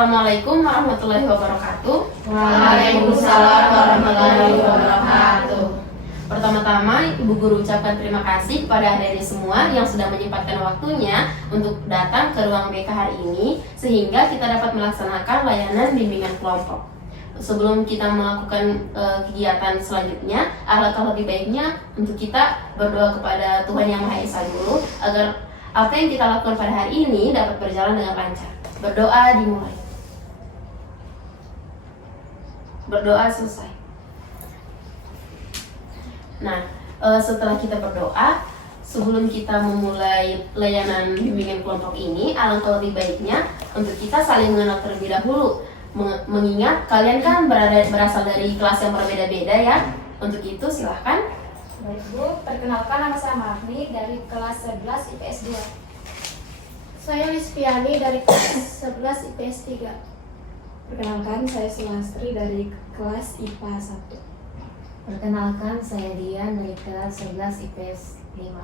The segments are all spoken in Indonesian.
Assalamualaikum warahmatullahi wabarakatuh. Waalaikumsalam warahmatullahi wabarakatuh. Pertama-tama, Ibu Guru ucapkan terima kasih kepada adik-adik semua yang sudah menyempatkan waktunya untuk datang ke ruang BK hari ini, sehingga kita dapat melaksanakan layanan bimbingan kelompok. Sebelum kita melakukan kegiatan selanjutnya, alangkah lebih baiknya untuk kita berdoa kepada Tuhan Yang Maha Esa dulu, agar apa yang kita lakukan pada hari ini dapat berjalan dengan lancar. Berdoa dimulai. Berdoa selesai. Nah, setelah kita berdoa, sebelum kita memulai layanan bimbingan kelompok ini, alangkah lebih baiknya untuk kita saling mengenal terlebih dahulu. Mengingat kalian kan berasal dari kelas yang berbeda-beda ya. Untuk itu silahkan. Baik Bu, perkenalkan nama saya Mahni dari kelas 11 IPS 2. Saya Lisviani dari kelas 11 IPS 3. Perkenalkan, saya Sulastri dari kelas IPA 1. Perkenalkan, saya Dian dari kelas 11 IPS 5.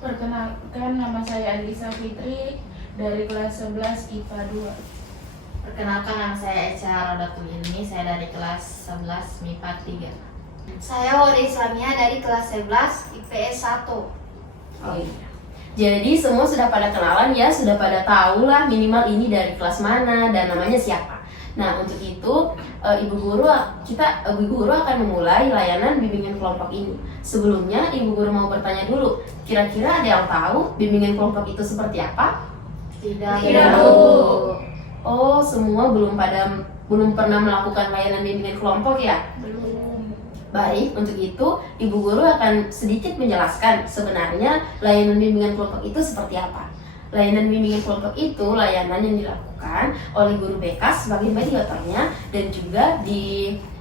Perkenalkan, nama saya Alisa Fitri dari kelas 11 IPA 2. Perkenalkan, nama saya Echa Rodatul Ilmi, saya dari kelas 11 MIPA 3. Saya Wadi Islamia dari kelas 11 IPS 1. Oh iya. Jadi semua sudah pada kenalan ya, sudah pada tahu lah minimal ini dari kelas mana dan namanya siapa. Nah, untuk itu Ibu Guru akan memulai layanan bimbingan kelompok ini. Sebelumnya Ibu Guru mau bertanya dulu, kira-kira ada yang tahu bimbingan kelompok itu seperti apa? Tidak. Oh, semua belum pernah melakukan layanan bimbingan kelompok ya? Baik, untuk itu Ibu Guru akan sedikit menjelaskan sebenarnya layanan bimbingan kelompok itu seperti apa. Layanan bimbingan kelompok itu layanan yang dilakukan oleh guru BK sebagai mediatornya dan juga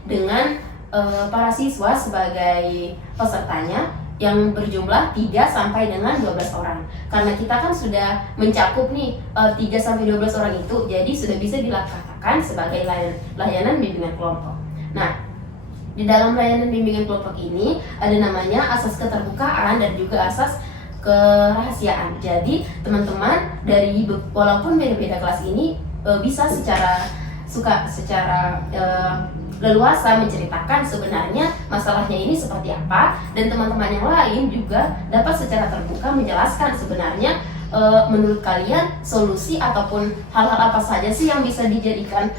dengan para siswa sebagai pesertanya yang berjumlah 3 sampai dengan 12 orang. Karena kita kan sudah mencakup nih 3 sampai 12 orang itu, jadi sudah bisa dikatakan sebagai layanan bimbingan kelompok. Nah, di dalam layanan bimbingan kelompok ini ada namanya asas keterbukaan dan juga asas kerahasiaan. Jadi teman-teman dari walaupun beda-beda kelas ini bisa secara leluasa menceritakan sebenarnya masalahnya ini seperti apa, dan teman-teman yang lain juga dapat secara terbuka menjelaskan sebenarnya menurut kalian solusi ataupun hal-hal apa saja sih yang bisa dijadikan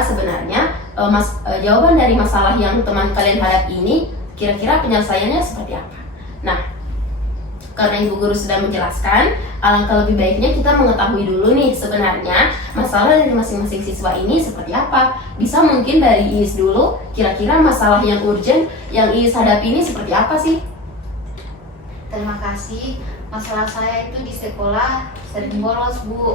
sebenarnya jawaban dari masalah yang teman kalian hadapi ini, kira-kira penyelesaiannya seperti apa. Nah, karena Ibu Guru sudah menjelaskan, alangkah lebih baiknya kita mengetahui dulu nih sebenarnya masalah dari masing-masing siswa ini seperti apa. Bisa mungkin dari Iis dulu, kira-kira masalah yang urgent yang Iis hadapi ini seperti apa sih? Terima kasih. Masalah saya itu di sekolah sering bolos, Bu.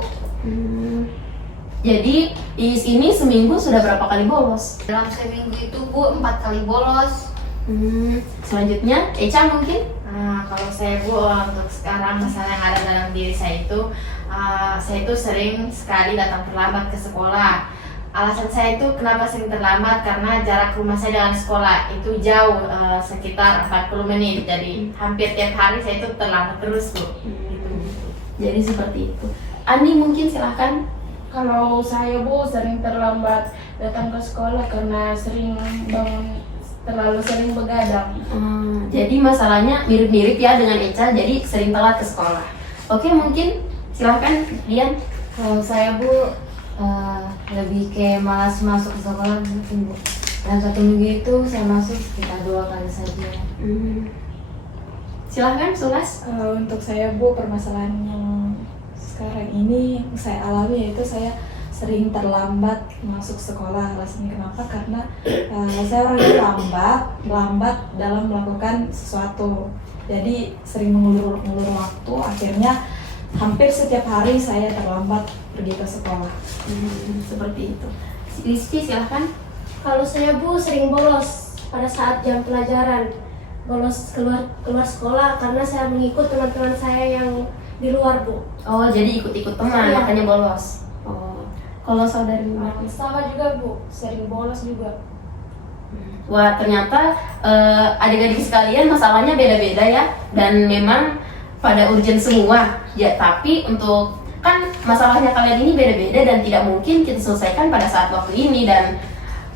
Jadi Iis ini seminggu sudah berapa kali bolos? Dalam seminggu itu, Bu, 4 kali bolos. Selanjutnya, Echa mungkin? Nah, kalau saya Bu, untuk sekarang masalah yang ada dalam diri saya itu sering sekali datang terlambat ke sekolah. Alasan saya itu kenapa sering terlambat karena jarak rumah saya dengan sekolah itu jauh, sekitar 40 menit. Jadi hampir tiap hari saya itu terlambat terus, Bu. Jadi seperti itu. Ani mungkin silahkan. Kalau saya Bu sering terlambat datang ke sekolah karena terlalu sering begadang. Jadi masalahnya mirip-mirip ya dengan Echa, jadi sering telat ke sekolah. Oke, mungkin silahkan Dian. Kalau saya Bu lebih ke malas masuk ke sekolah mungkin Bu. Dalam 1 minggu itu saya masuk sekitar 2 kali saja. Silahkan Sulas. Untuk saya Bu, permasalahan yang sekarang ini saya alami yaitu saya sering terlambat masuk sekolah. Alasannya kenapa? Karena saya orangnya lambat dalam melakukan sesuatu. Jadi sering mengulur waktu, akhirnya hampir setiap hari saya terlambat pergi ke sekolah. Seperti itu. Rizky silahkan. Kalau saya, Bu, sering bolos pada saat jam pelajaran. Bolos keluar sekolah karena saya mengikut teman-teman saya yang di luar, Bu. Oh, jadi ikut-ikut teman, Iya. makanya bolos. Oh, kalau saudari Marni? Sama juga, Bu, sering bolos juga. Wah, ternyata adik-adik sekalian masalahnya beda-beda ya, dan memang pada urgent semua. Ya, tapi untuk kan masalahnya kalian ini beda-beda dan tidak mungkin kita selesaikan pada saat waktu ini dan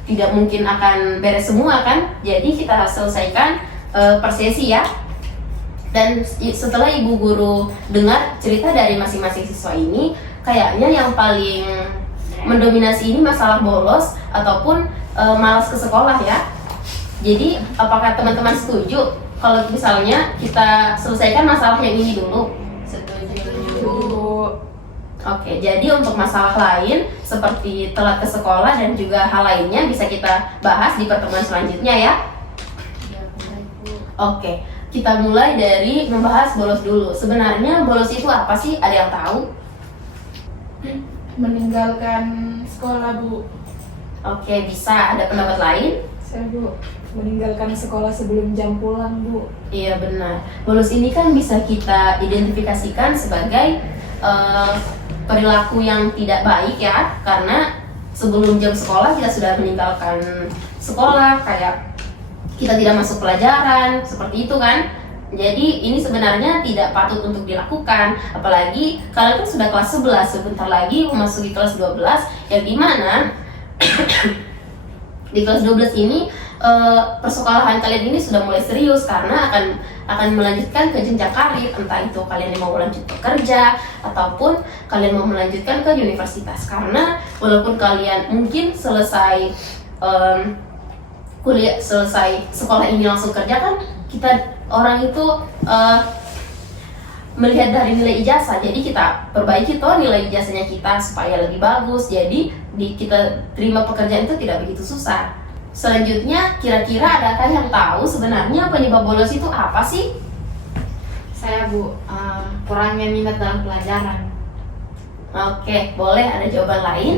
tidak mungkin akan beres semua kan. Jadi kita harus selesaikan per sesi ya. Dan setelah ibu guru dengar cerita dari masing-masing siswa ini, kayaknya yang paling mendominasi ini masalah bolos ataupun malas ke sekolah ya. Jadi apakah teman-teman setuju kalau misalnya kita selesaikan masalah yang ini dulu? Bu. Oke, jadi untuk masalah lain seperti telat ke sekolah dan juga hal lainnya bisa kita bahas di pertemuan selanjutnya ya. Oke, kita mulai dari membahas bolos dulu. Sebenarnya bolos itu apa sih? Ada yang tahu? Meninggalkan sekolah, Bu. Oke, bisa. Ada pendapat lain? Saya Bu, meninggalkan sekolah sebelum jam pulang Bu. Iya benar. Bolos ini kan bisa kita identifikasikan sebagai perilaku yang tidak baik ya, karena sebelum jam sekolah kita sudah meninggalkan sekolah, kayak kita tidak masuk pelajaran, seperti itu kan. Jadi ini sebenarnya tidak patut untuk dilakukan, apalagi kalian kan sudah kelas 11, sebentar lagi memasuki kelas 12, yang dimana di kelas 12 ini persekolahan kalian ini sudah mulai serius karena akan melanjutkan ke jenjang karir, entah itu kalian mau lanjut bekerja ataupun kalian mau melanjutkan ke universitas. Karena walaupun kalian mungkin selesai kuliah, selesai sekolah ini langsung kerja, kan kita orang itu melihat dari nilai ijazah, jadi kita perbaiki toh nilai ijazahnya kita supaya lebih bagus, jadi kita terima pekerjaan itu tidak begitu susah. Selanjutnya, kira-kira adakah yang tahu sebenarnya penyebab bolos itu apa sih? Saya Bu, kurangnya minat dalam pelajaran. Oke, boleh ada jawaban lain?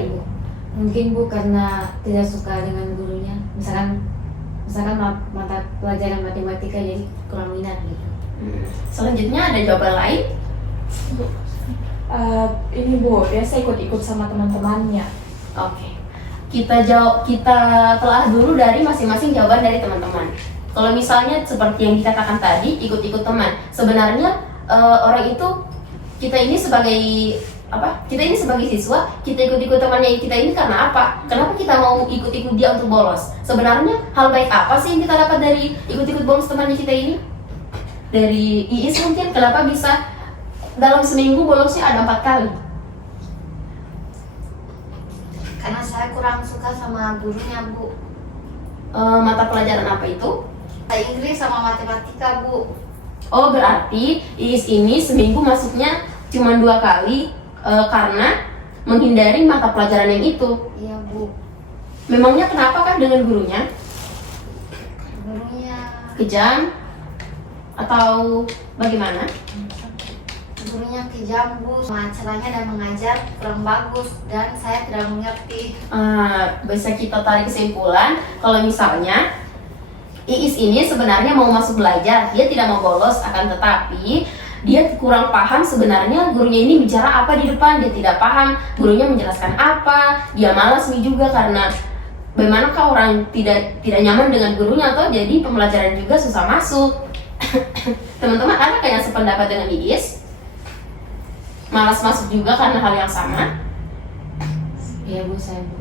Mungkin Bu karena tidak suka dengan gurunya, misalkan mata pelajaran matematika jadi kurang minat gitu. Selanjutnya ada jawaban lain? Ini Bu, biasa ikut-ikut sama teman-temannya. Oke, kita telah dulu dari masing-masing jawaban dari teman-teman. Kalau misalnya seperti yang dikatakan tadi, ikut-ikut teman, sebenarnya orang itu, kita ini sebagai apa? Kita ini sebagai siswa, kita ikut-ikut temannya kita ini karena apa? Kenapa kita mau ikut-ikut dia untuk bolos? Sebenarnya hal baik apa sih yang kita dapat dari ikut-ikut bolos temannya kita ini? Dari Iis mungkin, kenapa bisa dalam seminggu bolosnya ada 4 kali? Karena saya kurang suka sama gurunya, Bu. Mata pelajaran apa itu? Inggris sama matematika, Bu. Oh, berarti Iis ini seminggu masuknya cuma 2 kali karena menghindari mata pelajaran yang itu. Iya, Bu. Memangnya kenapa kan dengan gurunya? Gurunya Kejam? Atau bagaimana? kejam, Bu. Caranya dan mengajar kurang bagus dan saya tidak mengerti. Bisa kita tarik kesimpulan kalau misalnya Iis ini sebenarnya mau masuk belajar, dia tidak mau bolos, akan tetapi dia kurang paham sebenarnya gurunya ini bicara apa di depan, dia tidak paham gurunya menjelaskan apa, dia malas nih juga karena bagaimanakah orang tidak nyaman dengan gurunya, atau jadi pembelajaran juga susah masuk. Teman-teman ada yang sependapat dengan Iis? Malas masuk juga karena hal yang sama? Iya Bu, saya Bu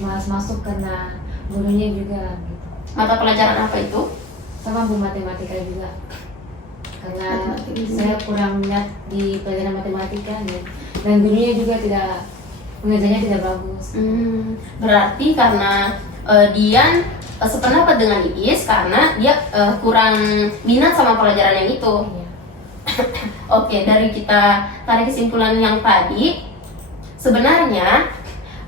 malas masuk karena gurunya juga gitu. Mata pelajaran apa itu? Sama Bu, matematika juga karena saya kurang minat di pelajaran matematika dan gurunya juga pengajarnya tidak bagus. Berarti karena Dian sependapat dengan Iis karena dia kurang minat sama pelajaran yang itu. Iya. Oke, dari kita tarik kesimpulan yang tadi, sebenarnya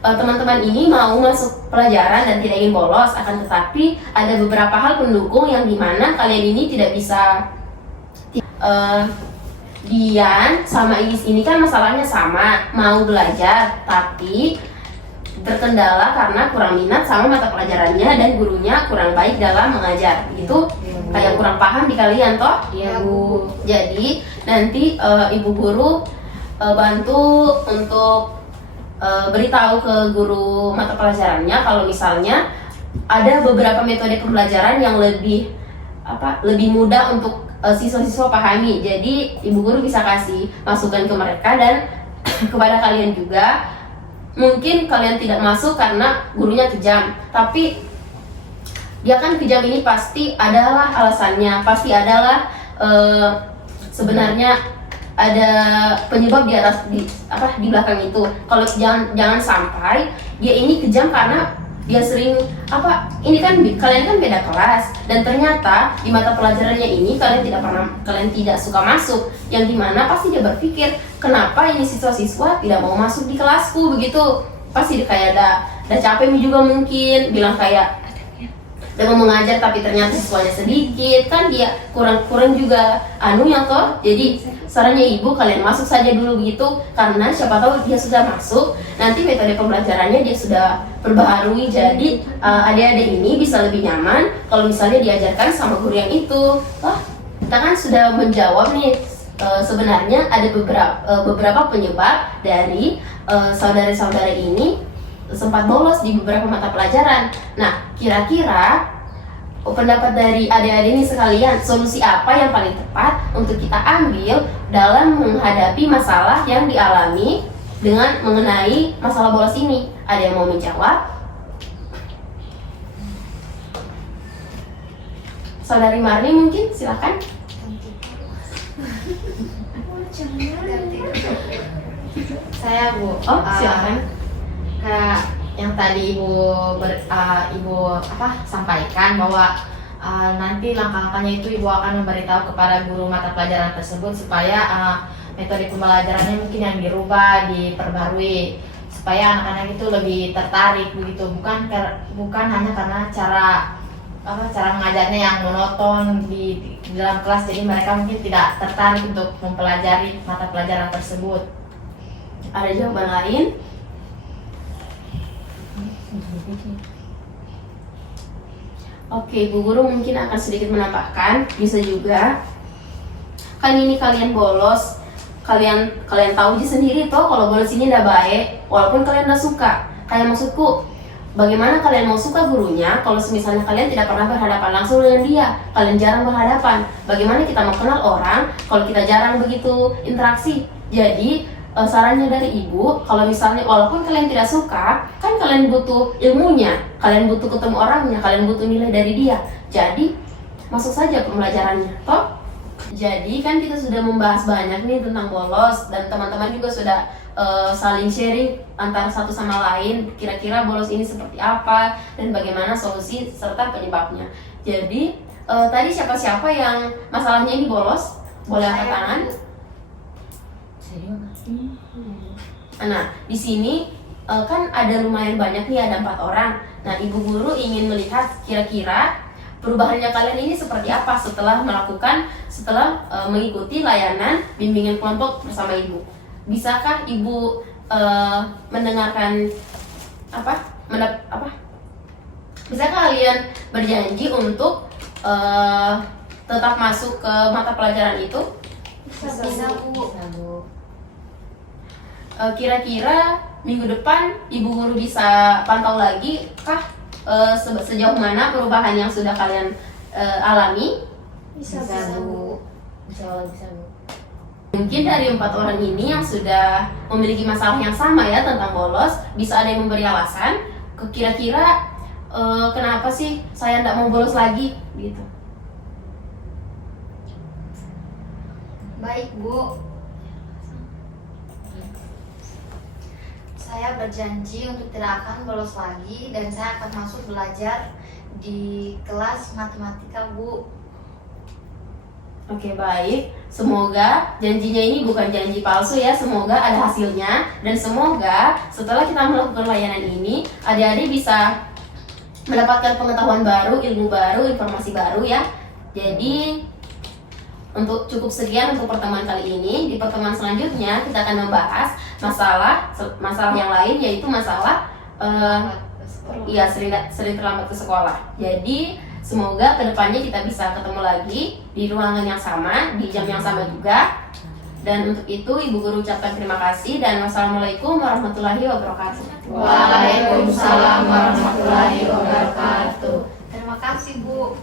teman-teman ini mau masuk pelajaran dan tidak ingin bolos, akan tetapi ada beberapa hal pendukung yang dimana kalian ini tidak bisa. Dian sama Iis ini kan masalahnya sama, mau belajar tapi terkendala karena kurang minat sama mata pelajarannya dan gurunya kurang baik dalam mengajar. Itu kayak kurang paham di kalian toh? Iya Bu. Jadi nanti ibu guru bantu untuk beritahu ke guru mata pelajarannya kalau misalnya ada beberapa metode pembelajaran yang lebih mudah untuk siswa-siswa pahami. Jadi ibu guru bisa kasih masukan ke mereka dan kepada kalian juga, mungkin kalian tidak masuk karena gurunya kejam, tapi dia kan kejam ini pasti adalah alasannya, pasti adalah sebenarnya ada penyebab di atas di belakang itu. Kalau jangan sampai dia ini kejam karena dia sering ini kan kalian kan beda kelas dan ternyata di mata pelajarannya ini kalian tidak suka masuk, yang dimana pasti dia berpikir kenapa ini siswa-siswa tidak mau masuk di kelasku begitu. Pasti dia kayak ada capek juga, mungkin bilang kayak udah mau mengajar tapi ternyata siswanya sedikit, kan dia kurang juga toh. Jadi sarannya ibu, kalian masuk saja dulu begitu, karena siapa tahu dia sudah masuk, nanti metode pembelajarannya dia sudah perbaharui, jadi adik-adik ini bisa lebih nyaman kalau misalnya diajarkan sama guru yang itu. Kita kan sudah menjawab nih, sebenarnya ada beberapa penyebab dari saudara-saudara ini sempat bolos di beberapa mata pelajaran. Nah, kira-kira pendapat dari adik-adik ini sekalian, solusi apa yang paling tepat untuk kita ambil dalam menghadapi masalah yang dialami dengan mengenai masalah bolos ini? Ada yang mau menjawab? Saudari Marni mungkin, silakan. Saya Bu. Oh, silakan. Kayak yang tadi ibu sampaikan bahwa nanti langkah-langkahnya itu ibu akan memberitahu kepada guru mata pelajaran tersebut supaya metode pembelajarannya mungkin yang dirubah, diperbarui supaya anak-anak itu lebih tertarik begitu, bukan hanya karena cara mengajarnya yang monoton di dalam kelas, jadi mereka mungkin tidak tertarik untuk mempelajari mata pelajaran tersebut. Ada jawaban lain? Oke, Bu Guru mungkin akan sedikit menambahkan, bisa juga. Kan ini kalian bolos, kalian tahu aja sendiri toh kalau bolos ini tidak baik, walaupun kalian tidak suka. Kayak maksudku, bagaimana kalian mau suka gurunya kalau misalnya kalian tidak pernah berhadapan langsung dengan dia, kalian jarang berhadapan. Bagaimana kita mau kenal orang kalau kita jarang begitu interaksi? Jadi sarannya dari ibu, kalau misalnya walaupun kalian tidak suka, kan kalian butuh ilmunya, kalian butuh ketemu orangnya, kalian butuh nilai dari dia. Jadi masuk saja pembelajarannya, toh. Jadi kan kita sudah membahas banyak nih tentang bolos, dan teman-teman juga sudah saling sharing antara satu sama lain, kira-kira bolos ini seperti apa dan bagaimana solusi serta penyebabnya. Jadi tadi siapa-siapa yang masalahnya ini bolos, boleh angkat tangan. Nah, di sini kan ada lumayan banyak nih, ada 4 orang. Nah, Ibu Guru ingin melihat kira-kira perubahannya kalian ini seperti apa setelah mengikuti layanan bimbingan kelompok bersama Ibu. Bisakah Ibu mendengarkan bisakah kalian berjanji untuk tetap masuk ke mata pelajaran itu? Bisa Bu. Kira-kira minggu depan Ibu Guru bisa pantau lagi kah sejauh mana perubahan yang sudah kalian alami? Bisa Bu. Bisa Bu. Mungkin dari 4 orang ini yang sudah memiliki masalah yang sama ya tentang bolos, bisa ada yang memberi alasan kira-kira kenapa sih saya tidak mau bolos lagi gitu. Baik Bu. Saya berjanji untuk tidak akan bolos lagi dan saya akan masuk belajar di kelas matematika Bu. Oke, baik. Semoga janjinya ini bukan janji palsu ya. Semoga ada hasilnya, dan semoga setelah kita melakukan layanan ini, adik-adik bisa mendapatkan pengetahuan baru, ilmu baru, informasi baru ya. Jadi untuk cukup sekian untuk pertemuan kali ini. Di pertemuan selanjutnya kita akan membahas masalah yang lain, yaitu masalah sering terlambat ke sekolah. Jadi semoga kedepannya kita bisa ketemu lagi di ruangan yang sama, di jam yang sama juga. Dan untuk itu Ibu Guru ucapkan terima kasih dan wassalamualaikum warahmatullahi wabarakatuh. Waalaikumsalam warahmatullahi wabarakatuh. Terima kasih Bu.